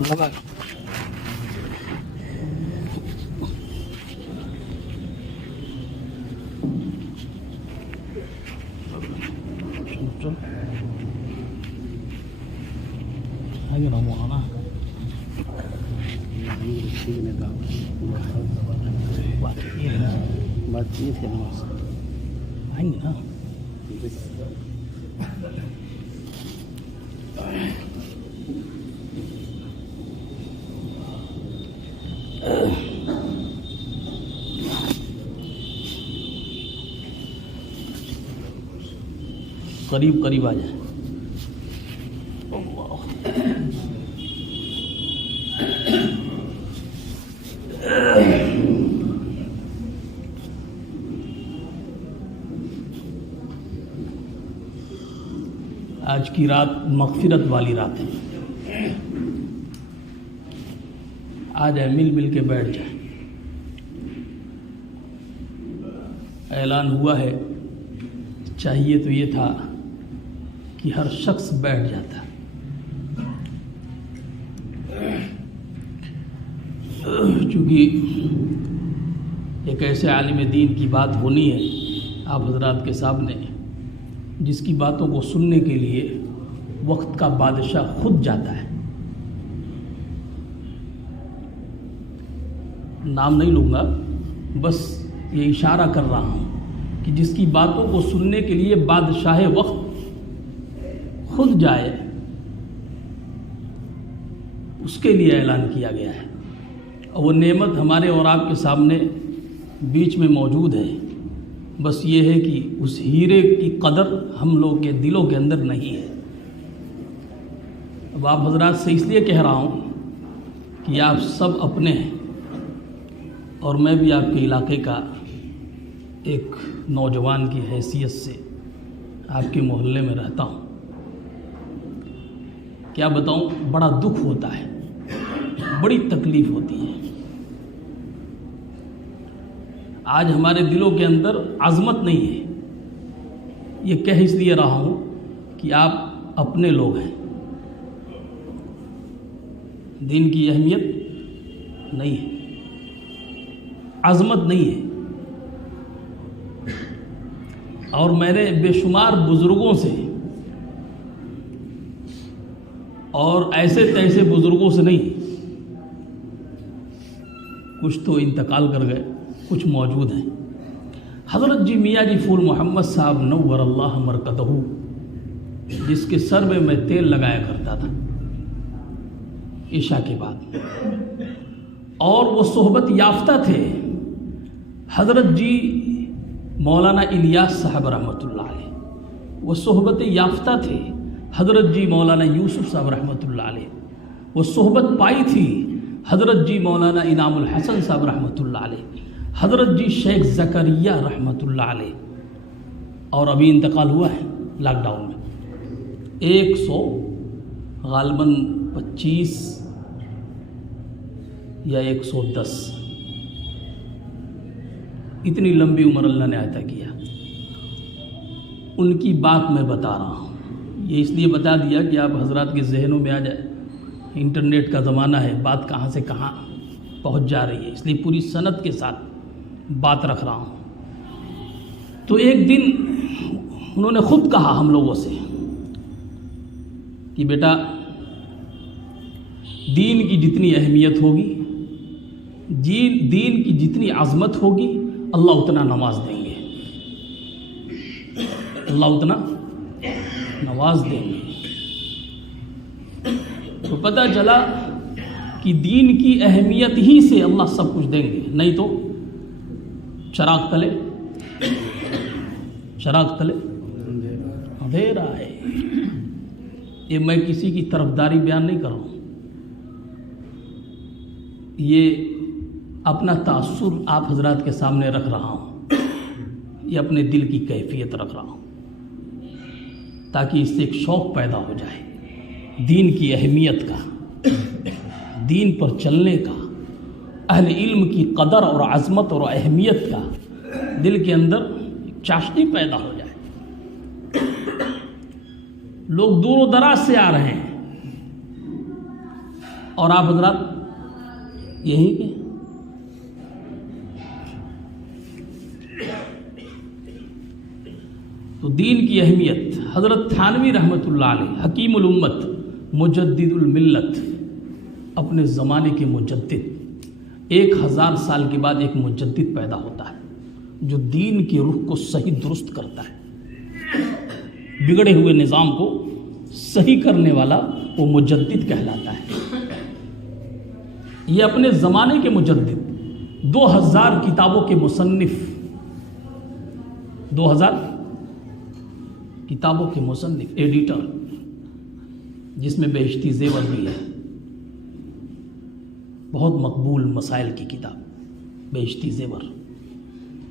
لگا چل آگے نہ وہ آنا بات یہ ہے آئیں گے نا. قریب قریب آ جائے. آج کی رات مغفرت والی رات ہے. آ جائے, مل مل کے بیٹھ جائے. اعلان ہوا ہے, چاہیے تو یہ تھا کہ ہر شخص بیٹھ جاتا. چونکہ ایک ایسے عالم دین کی بات ہونی ہے آپ حضرات کے سامنے, جس کی باتوں کو سننے کے لیے وقت کا بادشاہ خود جاتا ہے. نام نہیں لوں گا, بس یہ اشارہ کر رہا ہوں کہ جس کی باتوں کو سننے کے لیے بادشاہ وقت خود جائے, اس کے لیے اعلان کیا گیا ہے. اور وہ نعمت ہمارے اور آپ کے سامنے بیچ میں موجود ہے. بس یہ ہے کہ اس ہیرے کی قدر ہم لوگ کے دلوں کے اندر نہیں ہے. اب آپ حضرات سے اس لیے کہہ رہا ہوں کہ آپ سب اپنے ہیں, اور میں بھی آپ کے علاقے کا ایک نوجوان کی حیثیت سے آپ کے محلے میں رہتا ہوں. کیا بتاؤں, بڑا دکھ ہوتا ہے, بڑی تکلیف ہوتی ہے. آج ہمارے دلوں کے اندر عظمت نہیں ہے. یہ کہہ اس لیے رہا ہوں کہ آپ اپنے لوگ ہیں. دین کی اہمیت نہیں ہے, عظمت نہیں ہے. اور میں نے بے شمار بزرگوں سے, اور ایسے تیسے بزرگوں سے نہیں, کچھ تو انتقال کر گئے, کچھ موجود ہیں. حضرت جی میاں جی پھول محمد صاحب نور اللہ مرکزہ, جس کے سر میں میں تیل لگایا کرتا تھا عشاء کے بعد, اور وہ صحبت یافتہ تھے حضرت جی مولانا الیاس صاحب رحمۃ اللہ علیہ. وہ صحبت یافتہ تھے حضرت جی مولانا یوسف صاحب رحمۃ اللہ علیہ. وہ صحبت پائی تھی حضرت جی مولانا انعام الحسن صاحب رحمۃ اللہ علیہ, حضرت جی شیخ زکریا رحمۃ اللہ علیہ. اور ابھی انتقال ہوا ہے لاک ڈاؤن میں. 100 غالباً 25 یا 110, اتنی لمبی عمر اللہ نے عطا کیا. ان کی بات میں بتا رہا ہوں. یہ اس لیے بتا دیا کہ آپ حضرات کے ذہنوں میں آ جائے. انٹرنیٹ کا زمانہ ہے, بات کہاں سے کہاں پہنچ جا رہی ہے, اس لیے پوری سند کے ساتھ بات رکھ رہا ہوں. تو ایک دن انہوں نے خود کہا ہم لوگوں سے کہ بیٹا, دین کی جتنی اہمیت ہوگی, دین کی جتنی عظمت ہوگی, اللہ اتنا نواز دیں گے, اللہ اتنا نواز دیں گے. تو پتہ چلا کہ دین کی اہمیت ہی سے اللہ سب کچھ دیں گے, نہیں تو چراغ تلے اندھیرا ہے. یہ میں کسی کی طرفداری بیان نہیں کر رہا ہوں, یہ اپنا تاثر آپ حضرات کے سامنے رکھ رہا ہوں, یہ اپنے دل کی کیفیت رکھ رہا ہوں, تاکہ اس سے ایک شوق پیدا ہو جائے دین کی اہمیت کا, دین پر چلنے کا, اہل علم کی قدر اور عظمت اور اہمیت کا دل کے اندر چاشنی پیدا ہو جائے. لوگ دور و دراز سے آ رہے ہیں اور آپ حضرات یہیں کے. تو دین کی اہمیت. حضرت تھانوی رحمۃ اللہ علیہ حکیم الامت مجدد الملت، اپنے زمانے کے مجدد. 1000 سال کے بعد ایک مجدد پیدا ہوتا ہے جو دین کے رخ کو صحیح درست کرتا ہے. بگڑے ہوئے نظام کو صحیح کرنے والا وہ مجدد کہلاتا ہے. یہ اپنے زمانے کے مجدد، 2000 کتابوں کے مصنف، 2000 کتابوں کے مصنف، ایڈیٹر، جس میں بہشتی زیور بھی ہے. بہت مقبول مسائل کی کتاب بہشتی زیور.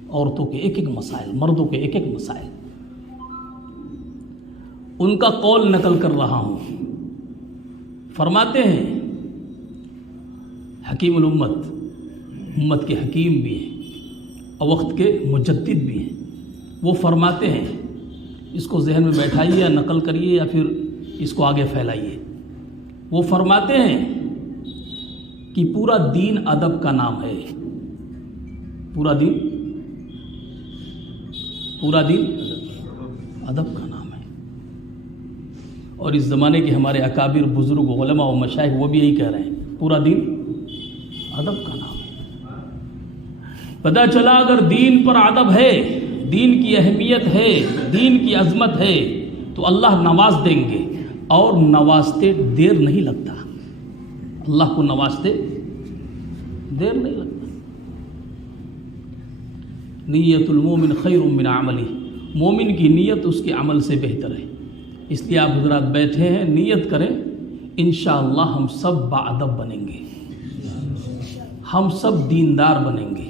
عورتوں کے ایک ایک مسائل، مردوں کے ایک ایک مسائل. ان کا قول نقل کر رہا ہوں. فرماتے ہیں حکیم الامت، امت کے حکیم بھی ہیں اور وقت کے مجدد بھی ہیں. وہ فرماتے ہیں، اس کو ذہن میں بیٹھائیے یا نقل کریے یا پھر اس کو آگے پھیلائیے. وہ فرماتے ہیں کہ پورا دین ادب کا نام ہے. پورا دین ادب کا نام ہے. اور اس زمانے کے ہمارے اکابر، بزرگ، علماء و مشائخ وہ بھی یہی کہہ رہے ہیں، پورا دین ادب کا نام ہے. پتہ چلا اگر دین پر ادب ہے، دین کی اہمیت ہے، دین کی عظمت ہے، تو اللہ نواز دیں گے. اور نوازتے دیر نہیں لگتا. اللہ کو نوازتے دیر نہیں لگتا. نیت المومن خیر من عملی، مومن کی نیت اس کے عمل سے بہتر ہے. اس لیے آپ حضرات بیٹھے ہیں، نیت کریں، انشاءاللہ ہم سب باادب بنیں گے، ہم سب دیندار بنیں گے،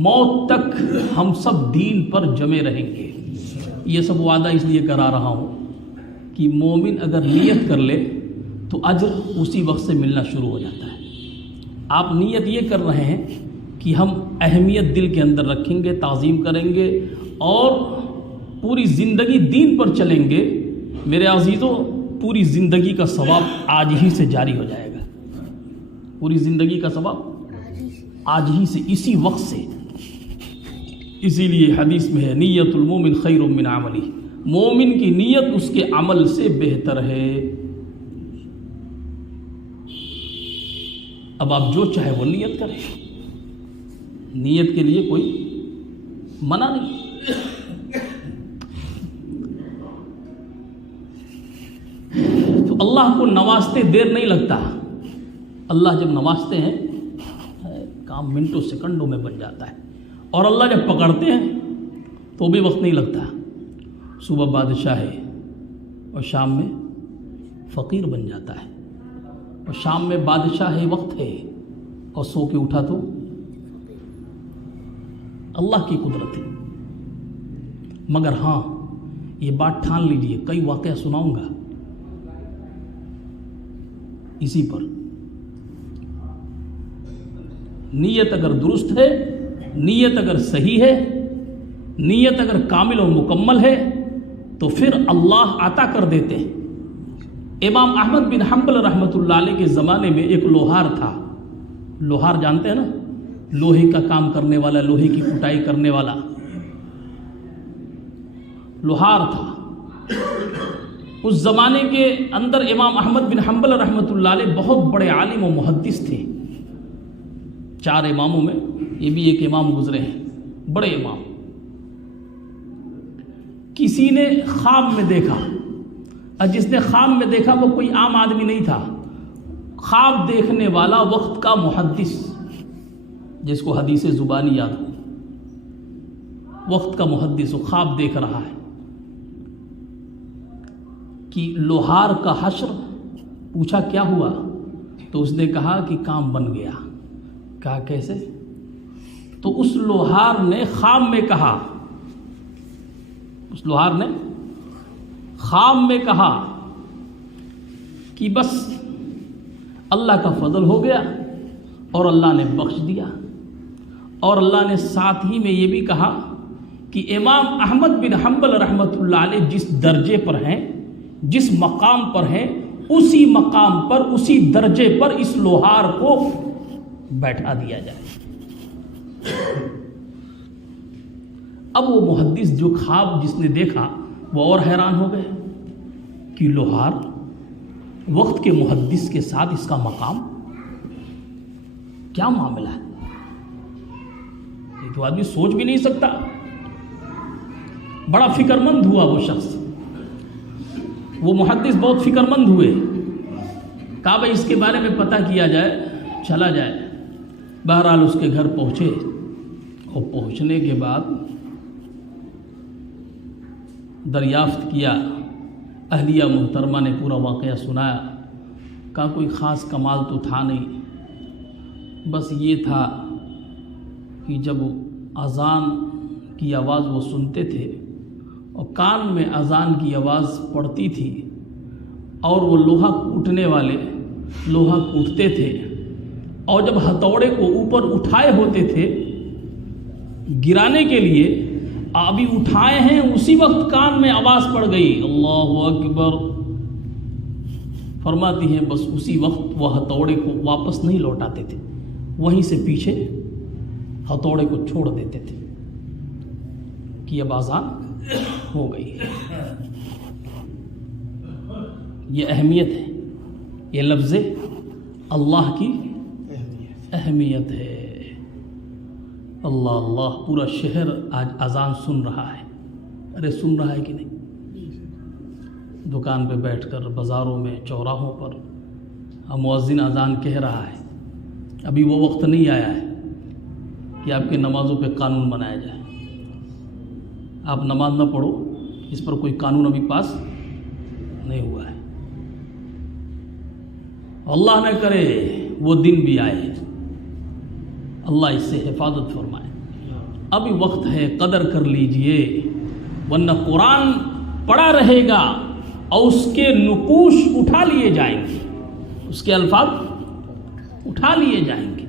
موت تک ہم سب دین پر جمے رہیں گے. یہ سب وعدہ اس لیے کرا رہا ہوں کہ مومن اگر نیت کر لے تو اجر اسی وقت سے ملنا شروع ہو جاتا ہے. آپ نیت یہ کر رہے ہیں کہ ہم اہمیت دل کے اندر رکھیں گے، تعظیم کریں گے اور پوری زندگی دین پر چلیں گے. میرے عزیزوں، پوری زندگی کا ثواب آج ہی سے جاری ہو جائے گا. پوری زندگی کا ثواب آج ہی سے، اسی وقت سے. اسی لیے حدیث میں ہے، نیت المومن خیر من عملی، مومن کی نیت اس کے عمل سے بہتر ہے. اب آپ جو چاہے وہ نیت کریں، نیت کے لیے کوئی منع نہیں. تو اللہ کو نوازتے دیر نہیں لگتا. اللہ جب نوازتے ہیں کام منٹوں سیکنڈوں میں بن جاتا ہے. اور اللہ جب پکڑتے ہیں تو بھی وقت نہیں لگتا. صبح بادشاہ ہے اور شام میں فقیر بن جاتا ہے، اور شام میں بادشاہ ہے، وقت ہے، اور سو کے اٹھا تو اللہ کی قدرت ہے. مگر ہاں یہ بات ٹھان لیجئے، کئی واقعہ سناؤں گا اسی پر. نیت اگر درست ہے، نیت اگر صحیح ہے، نیت اگر کامل و مکمل ہے تو پھر اللہ عطا کر دیتے ہیں. امام احمد بن حنبل رحمۃ اللہ علیہ کے زمانے میں ایک لوہار تھا. لوہار جانتے ہیں نا، لوہے کا کام کرنے والا، لوہے کی کٹائی کرنے والا لوہار تھا. اس زمانے کے اندر امام احمد بن حنبل رحمۃ اللہ علیہ بہت بڑے عالم و محدث تھے. 4 اماموں میں یہ بھی ایک امام گزرے ہیں، بڑے امام. کسی نے خواب میں دیکھا، اور جس نے خواب میں دیکھا وہ کوئی عام آدمی نہیں تھا. خواب دیکھنے والا وقت کا محدث، جس کو حدیث زبانی یاد ہو، وقت کا محدث، وہ خواب دیکھ رہا ہے کہ لوہار کا حشر. پوچھا کیا ہوا؟ تو اس نے کہا کہ کام بن گیا. کہا کیسے؟ تو اس لوہار نے خواب میں کہا، اس لوہار نے خواب میں کہا کہ بس اللہ کا فضل ہو گیا اور اللہ نے بخش دیا. اور اللہ نے ساتھ ہی میں یہ بھی کہا کہ امام احمد بن حنبل رحمۃ اللہ علیہ جس درجے پر ہیں، جس مقام پر ہیں، اسی مقام پر، اسی درجے پر اس لوہار کو بیٹھا دیا جائے۔ اب وہ محدث جو خواب جس نے دیکھا وہ اور حیران ہو گئے کہ لوہار وقت کے محدث کے ساتھ اس کا مقام، کیا معاملہ ہے؟ یہ تو آدمی سوچ بھی نہیں سکتا۔ بڑا فکر مند ہوا وہ شخص، وہ محدث بہت فکر مند ہوئے، کہا بھائی اس کے بارے میں پتہ کیا جائے، چلا جائے۔ بہرحال اس کے گھر پہنچے، اور پہنچنے کے بعد دریافت کیا، اہلیہ محترمہ نے پورا واقعہ سنایا، کہا کوئی خاص کمال تو تھا نہیں، بس یہ تھا کہ جب اذان کی آواز وہ سنتے تھے اور کان میں اذان کی آواز پڑتی تھی اور وہ لوہا کوٹنے والے لوہا کوٹتے تھے، اور جب ہتھوڑے کو اوپر اٹھائے ہوتے تھے گرانے کے لیے، ابھی اٹھائے ہیں اسی وقت کان میں آواز پڑ گئی اللہ اکبر، فرماتی ہیں بس اسی وقت وہ ہتھوڑے کو واپس نہیں لوٹاتے تھے، وہیں سے پیچھے ہتھوڑے کو چھوڑ دیتے تھے کہ اب اذان ہو گئی ہے۔ یہ اہمیت ہے، یہ لفظ اللہ کی اہمیت ہے۔ اللہ اللہ، پورا شہر آج اذان سن رہا ہے، ارے سن رہا ہے کہ نہیں؟ دکان پہ بیٹھ کر، بازاروں میں، چوراہوں پر مؤذن اذان کہہ رہا ہے۔ ابھی وہ وقت نہیں آیا ہے کہ آپ کے نمازوں پہ قانون بنایا جائے۔ آپ نماز نہ پڑھو، اس پر کوئی قانون ابھی پاس نہیں ہوا ہے۔ اللہ نہ کرے وہ دن بھی آئے، اللہ اس سے حفاظت فرمائے۔ ابھی وقت ہے، قدر کر لیجئے، ورنہ قرآن پڑھا رہے گا اور اس کے نقوش اٹھا لیے جائیں گے، اس کے الفاظ اٹھا لیے جائیں گے،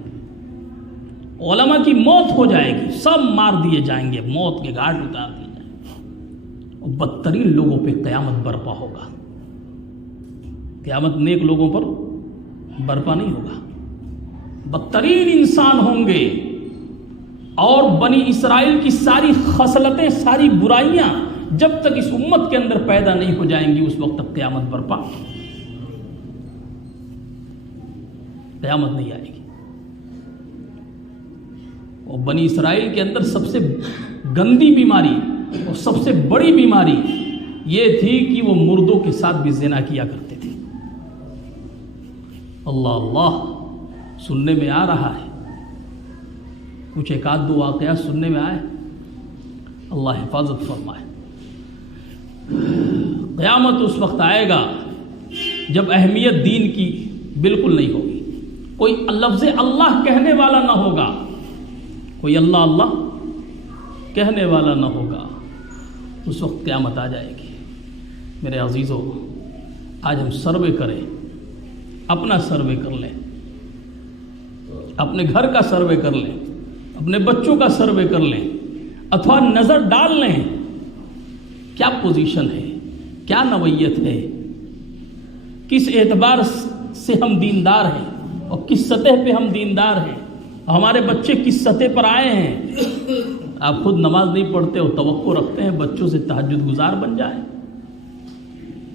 علماء کی موت ہو جائے گی، سب مار دیے جائیں گے، موت کے گھاٹ اتار دیے جائیں گے، اور بدترین لوگوں پہ قیامت برپا ہوگا۔ قیامت نیک لوگوں پر برپا نہیں ہوگا، بدترین انسان ہوں گے، اور بنی اسرائیل کی ساری خصلتیں، ساری برائیاں جب تک اس امت کے اندر پیدا نہیں ہو جائیں گی اس وقت تک قیامت برپا، قیامت نہیں آئے گی۔ اور بنی اسرائیل کے اندر سب سے گندی بیماری اور سب سے بڑی بیماری یہ تھی کہ وہ مردوں کے ساتھ بھی زنا کیا کرتے تھے۔ اللہ اللہ، سننے میں آ رہا ہے، کچھ ایک آدھ دو واقعات سننے میں آئے، اللہ حفاظت فرمائے۔ قیامت اس وقت آئے گا جب اہمیت دین کی بالکل نہیں ہوگی، کوئی لفظ اللہ کہنے والا نہ ہوگا، کوئی اللہ اللہ کہنے والا نہ ہوگا، اس وقت قیامت آ جائے گی۔ میرے عزیزو، آج ہم سروے کریں، اپنا سروے کر لیں، اپنے گھر کا سروے کر لیں، اپنے بچوں کا سروے کر لیں، اتھوا نظر ڈال لیں کیا پوزیشن ہے، کیا نوعیت ہے، کس اعتبار سے ہم دیندار ہیں اور کس سطح پہ ہم دیندار ہیں، ہمارے بچے کس سطح پر آئے ہیں۔ آپ خود نماز نہیں پڑھتے اور توقع رکھتے ہیں بچوں سے تہجد گزار بن جائیں،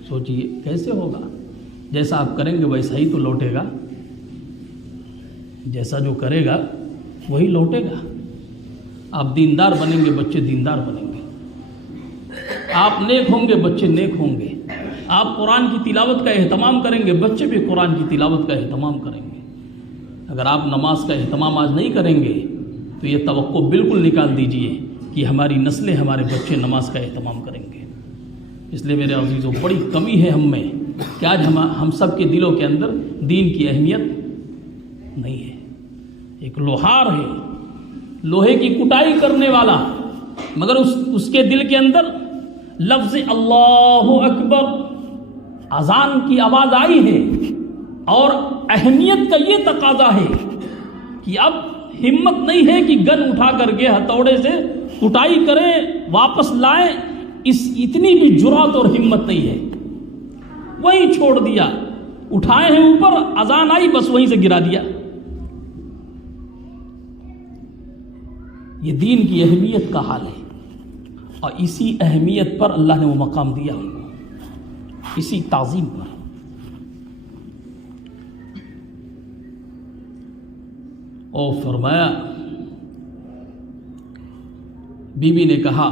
سوچئے کیسے ہوگا؟ جیسا آپ کریں گے ویسا ہی تو لوٹے گا، جیسا جو کرے گا وہی لوٹے گا۔ آپ دیندار بنیں گے، بچے دیندار بنیں گے، آپ نیک ہوں گے، بچے نیک ہوں گے، آپ قرآن کی تلاوت کا اہتمام کریں گے، بچے بھی قرآن کی تلاوت کا اہتمام کریں گے۔ اگر آپ نماز کا اہتمام آج نہیں کریں گے تو یہ توقع بالکل نکال دیجئے کہ ہماری نسلیں، ہمارے بچے نماز کا اہتمام کریں گے۔ اس لیے میرے عزیزوں، بڑی کمی ہے ہم میں کہ آج ہم سب کے دلوں کے اندر دین کی اہمیت نہیں ہے۔ ایک لوہار ہے، لوہے کی کٹائی کرنے والا، مگر اس کے دل کے اندر لفظ اللہ اکبر، اذان کی آواز آئی ہے، اور اہمیت کا یہ تقاضا ہے کہ اب ہمت نہیں ہے کہ گن اٹھا کر کے ہتھوڑے سے کٹائی کریں، واپس لائیں، اتنی بھی جرات اور ہمت نہیں ہے، وہیں چھوڑ دیا، اٹھائے ہیں اوپر، اذان آئی بس وہیں سے گرا دیا. یہ دین کی اہمیت کا حال ہے، اور اسی اہمیت پر اللہ نے وہ مقام دیا ان کو، اسی تعظیم پر. اور فرمایا، بی بی نے کہا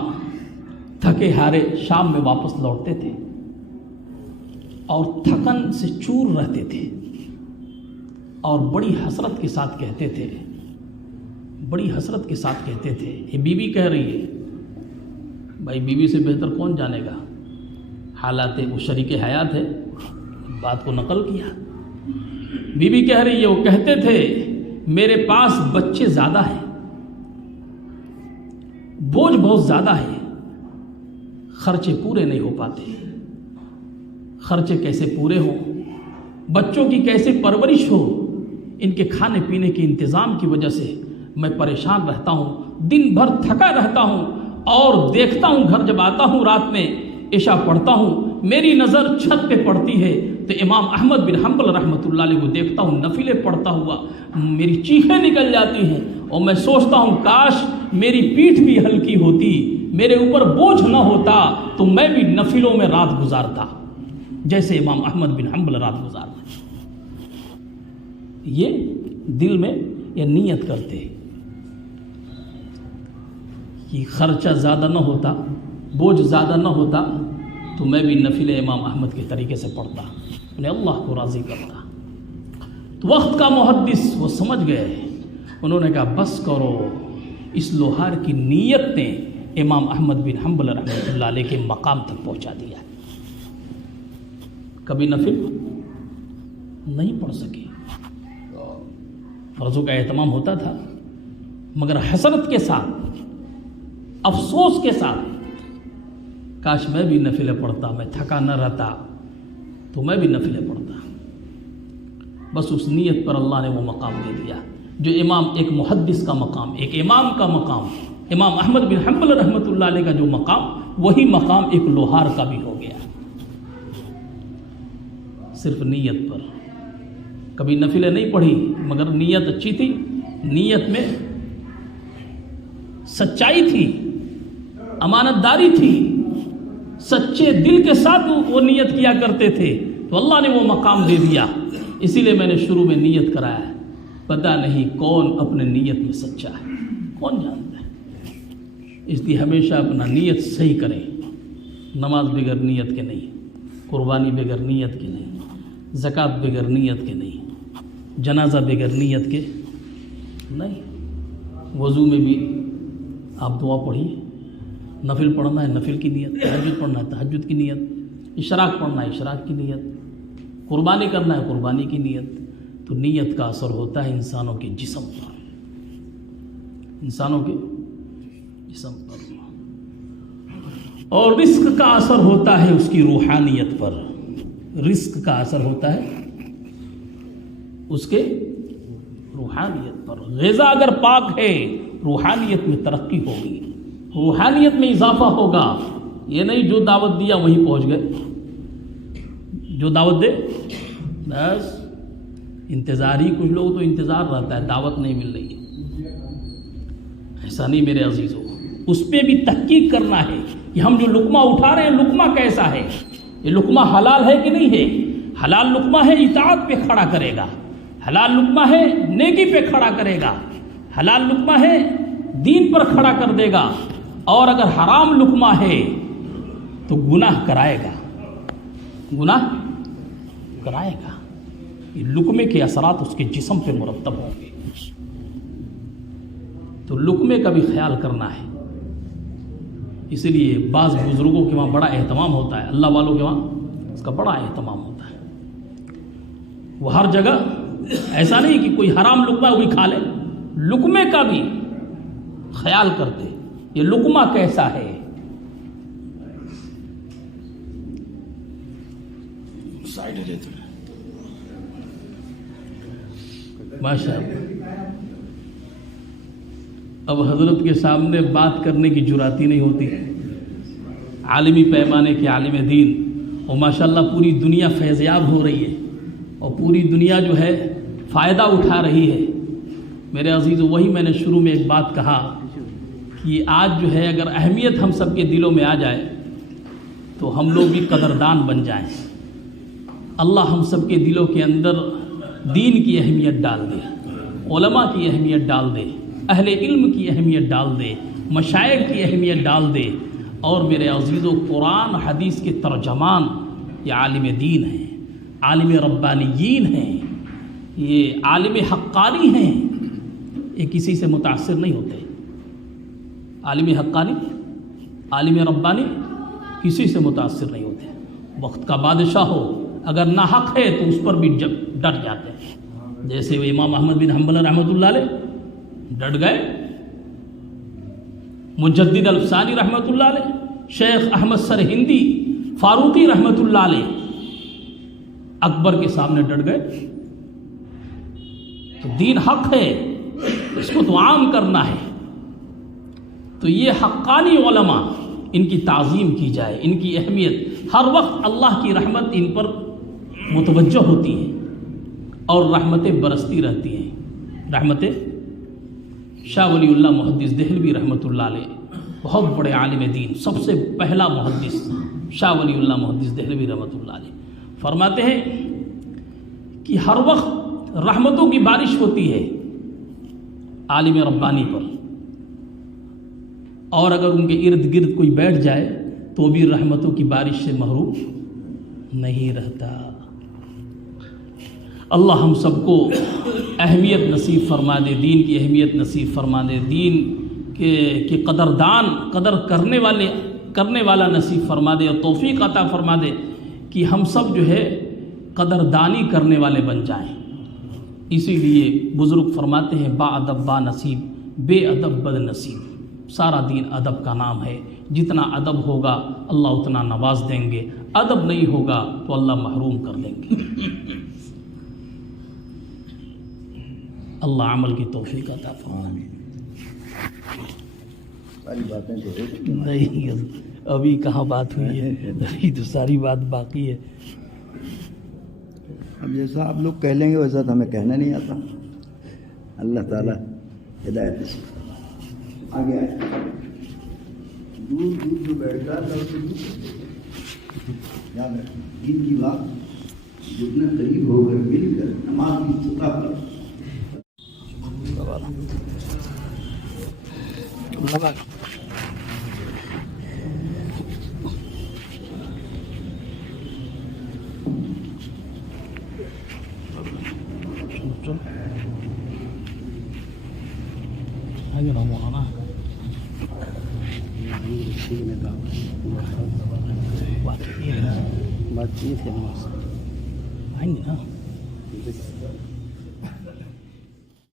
تھکے ہارے شام میں واپس لوٹتے تھے اور تھکن سے چور رہتے تھے، اور بڑی حسرت کے ساتھ کہتے تھے، بڑی حسرت کے ساتھ کہتے تھے. یہ بی بی کہہ رہی ہے، بھائی بی بی سے بہتر کون جانے گا حالات، وہ شریک حیات ہے، بات کو نقل کیا. بی بی کہہ رہی ہے، وہ کہتے تھے میرے پاس بچے زیادہ ہیں، بوجھ بہت زیادہ ہے، خرچے پورے نہیں ہو پاتے. خرچے کیسے پورے ہوں، بچوں کی کیسے پرورش ہو، ان کے کھانے پینے کے انتظام کی وجہ سے میں پریشان رہتا ہوں، دن بھر تھکا رہتا ہوں، اور دیکھتا ہوں گھر جب آتا ہوں رات میں عشاء پڑھتا ہوں، میری نظر چھت پہ پڑتی ہے تو امام احمد بن حنبل رحمۃ اللہ علیہ کو دیکھتا ہوں نفلیں پڑھتا ہوا، میری چیخیں نکل جاتی ہیں، اور میں سوچتا ہوں کاش میری پیٹھ بھی ہلکی ہوتی، میرے اوپر بوجھ نہ ہوتا تو میں بھی نفلوں میں رات گزارتا جیسے امام احمد بن حنبل رات گزارتا. یہ دل میں یہ نیت کرتے کہ خرچہ زیادہ نہ ہوتا، بوجھ زیادہ نہ ہوتا تو میں بھی نفل امام احمد کے طریقے سے پڑھتا، انہیں اللہ کو راضی کرتا. تو وقت کا محدث وہ سمجھ گئے، انہوں نے کہا بس کرو، اس لوہار کی نیت نے امام احمد بن حنبل رحمۃ اللہ علیہ کے مقام تک پہنچا دیا. کبھی نفل نہیں پڑھ سکے، فرضوں کا اہتمام ہوتا تھا، مگر حسرت کے ساتھ، افسوس کے ساتھ، کاش میں بھی نفلیں پڑھتا، میں تھکا نہ رہتا تو میں بھی نفلیں پڑھتا. بس اس نیت پر اللہ نے وہ مقام دے دیا جو امام، ایک محدث کا مقام، ایک امام کا مقام، امام احمد بن حنبل رحمۃ اللہ علیہ کا جو مقام، وہی مقام ایک لوہار کا بھی ہو گیا، صرف نیت پر. کبھی نفلیں نہیں پڑھی مگر نیت اچھی تھی، نیت میں سچائی تھی، امانت داری تھی، سچے دل کے ساتھ وہ نیت کیا کرتے تھے تو اللہ نے وہ مقام دے دیا. اسی لیے میں نے شروع میں نیت کرایا ہے. پتہ نہیں کون اپنے نیت میں سچا ہے، کون جانتا ہے. اس لیے ہمیشہ اپنا نیت صحیح کریں. نماز بغیر نیت کے نہیں، قربانی بغیر نیت کے نہیں، زکوٰۃ بغیر نیت کے نہیں، جنازہ بغیر نیت کے نہیں. وضو میں بھی آپ دعا پڑھیے، نفل پڑھنا ہے نفل کی نیت، تہجد پڑھنا ہے تہجد کی نیت، اشراق پڑھنا ہے اشراق کی نیت، قربانی کرنا ہے قربانی کی نیت. تو نیت کا اثر ہوتا ہے انسانوں کے جسم پر، انسانوں کے جسم پر. اور رزق کا اثر ہوتا ہے اس کی روحانیت پر، رزق کا اثر ہوتا ہے اس کے روحانیت پر. غذا اگر پاک ہے روحانیت میں ترقی ہوگی، روحانیت میں اضافہ ہوگا. یہ نہیں جو دعوت دیا وہیں پہنچ گئے، جو دعوت دے بس انتظار ہی. کچھ لوگ تو انتظار رہتا ہے دعوت نہیں مل رہی ہے، ایسا نہیں میرے عزیزوں. اس پہ بھی تحقیق کرنا ہے کہ ہم جو لقمہ اٹھا رہے ہیں لقمہ کیسا ہے، یہ لقمہ حلال ہے کہ نہیں ہے. حلال لقمہ ہے اطاعت پہ کھڑا کرے گا، حلال لقمہ ہے نیکی پہ کھڑا کرے گا، حلال لقمہ ہے دین پر کھڑا کر دے گا. اور اگر حرام لقمہ ہے تو گناہ کرائے گا، گناہ کرائے گا. یہ لقمے کے اثرات اس کے جسم پہ مرتب ہوں گے. تو لقمے کا بھی خیال کرنا ہے. اسی لیے بعض بزرگوں کے وہاں بڑا اہتمام ہوتا ہے، اللہ والوں کے وہاں اس کا بڑا اہتمام ہوتا ہے. وہ ہر جگہ ایسا نہیں کہ کوئی حرام لقمہ وہی کھا لے، لقمے کا بھی خیال کرتے یہ لقمہ کیسا ہے. ماشاء اللہ. اب حضرت کے سامنے بات کرنے کی جرات ہی نہیں ہوتی. عالمی پیمانے کے عالم دین، اور ماشاء اللہ پوری دنیا فیضیاب ہو رہی ہے. اور پوری دنیا جو ہے فائدہ اٹھا رہی ہے۔ میرے عزیزو، وہی میں نے شروع میں ایک بات کہا کہ آج جو ہے اگر اہمیت ہم سب کے دلوں میں آ جائے تو ہم لوگ بھی قدردان بن جائیں۔ اللہ ہم سب کے دلوں کے اندر دین کی اہمیت ڈال دے، علماء کی اہمیت ڈال دے، اہل علم کی اہمیت ڈال دے، مشائخ کی اہمیت ڈال دے۔ اور میرے عزیزو، قرآن حدیث کے ترجمان یہ عالم دین ہیں، عالم ربانیین ہیں، یہ عالم حقانی ہیں، یہ کسی سے متاثر نہیں ہوتے۔ عالم حقانی، عالم ربانی کسی سے متاثر نہیں ہوتے۔ وقت کا بادشاہ ہو، اگر ناحق ہے تو اس پر بھی ڈٹ جاتے ہیں، جیسے وہ امام احمد بن حنبل رحمۃ اللہ علیہ ڈٹ گئے، مجدد الفسانی رحمۃ اللہ علیہ، شیخ احمد سرہندی فاروقی رحمۃ اللہ علیہ اکبر کے سامنے ڈٹ گئے۔ تو دین حق ہے، اس کو تو عام کرنا ہے۔ تو یہ حقانی علماء، ان کی تعظیم کی جائے، ان کی اہمیت ہر وقت، اللہ کی رحمت ان پر متوجہ ہوتی ہے اور رحمتیں برستی رہتی ہیں۔ رحمتیں، شاہ ولی اللہ محدث دہلوی رحمۃ اللہ علیہ بہت بڑے عالم دین، سب سے پہلا محدث شاہ ولی اللہ محدث دہلوی رحمۃ اللہ علیہ فرماتے ہیں کہ ہر وقت رحمتوں کی بارش ہوتی ہے عالم ربانی پر، اور اگر ان کے ارد گرد کوئی بیٹھ جائے تو بھی رحمتوں کی بارش سے محروم نہیں رہتا۔ اللہ ہم سب کو اہمیت نصیب فرما دے، دین کی اہمیت نصیب فرما دے، دین کے قدردان، قدر کرنے والا نصیب فرما دے، اور توفیق عطا فرما دے کہ ہم سب جو ہے قدردانی کرنے والے بن جائیں۔ اسی لیے بزرگ فرماتے ہیں با ادب با نصیب، بے ادب بد نصیب۔ سارا دین ادب کا نام ہے، جتنا ادب ہوگا اللہ اتنا نواز دیں گے، ادب نہیں ہوگا تو اللہ محروم کر دیں گے۔ اللہ عمل کی توفیق عطا فرمائے۔ ساری باتیں تو نہیں، ابھی کہاں بات ہوئی ہے، ابھی تو ساری بات باقی ہے۔ اب جیسا آپ لوگ کہہ لیں گے ویسا تو ہمیں کہنا نہیں آتا۔ اللہ تعالیٰ ہدایت سے آگے آئے۔ دور دور جو بیٹھتا ہے یاد رکھیں، دین کی بات جتنا قریب ہو کر مل کر نماز کی سطح پر بات ٹھیک ہے، آئیں گے نا۔